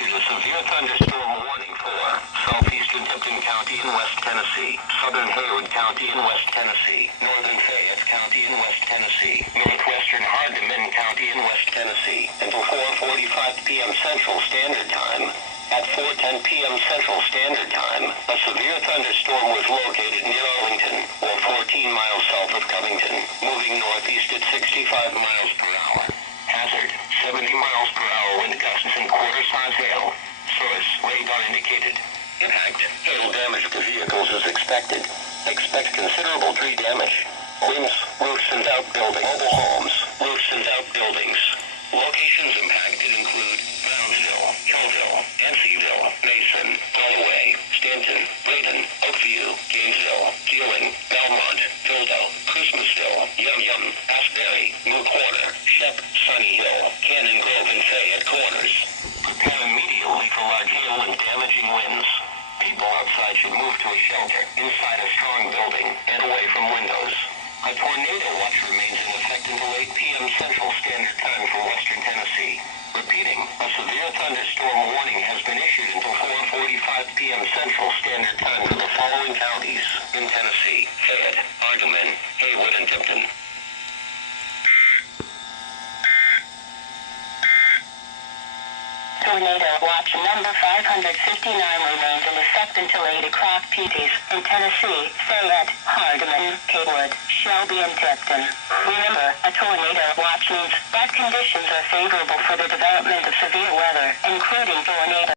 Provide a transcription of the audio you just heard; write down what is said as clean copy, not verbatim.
issued a severe thunderstorm warning for southeastern Tipton County in West Tennessee, southern Haywood County in West Tennessee, northern Fayette County in West Tennessee, northwestern Hardin County in West Tennessee, until 4:45 p.m. Central Standard Time. At 4:10 p.m. Central Standard Time, a severe thunderstorm was located near Arlington, or 14 miles south of Covington, moving northeast at 65 miles per hour. Hazard, 70 miles per hour wind gusts and quarter-size hail. Source, radar indicated. Impact, hail damage to vehicles is expected. Expect considerable tree damage. Homes, roofs and outbuildings. Mobile homes, roofs and outbuildings. Locations impacted include Brownsville, Hillville, Danseyville, Mason, Holloway, Stanton, Brayton, Oakview, Gainesville, Keeling, Belmont, Fildo, Christmasville, Yum, Asbury, New Quarter, Shep, Sunny Hill, Cannon Grove and Fayette Corners. Prepare immediately for large hail and damaging winds. People outside should move to a shelter inside a strong building and away from windows. A tornado watch remains in effect until 8 p.m. Central Standard Time for Western Tennessee. Repeating, a severe thunderstorm warning has been issued until 4:45 p.m. Central Standard Time for the following counties in Tennessee: Fayette, Hardin, Haywood, and Tipton. Tornado watch number 559 remains in effect until 8 o'clock p.m. in Tennessee, Fayette, Hardin, Haywood, Shelby, and Tipton. Remember, a tornado watch means that conditions are favorable for the development of severe weather, including tornadoes.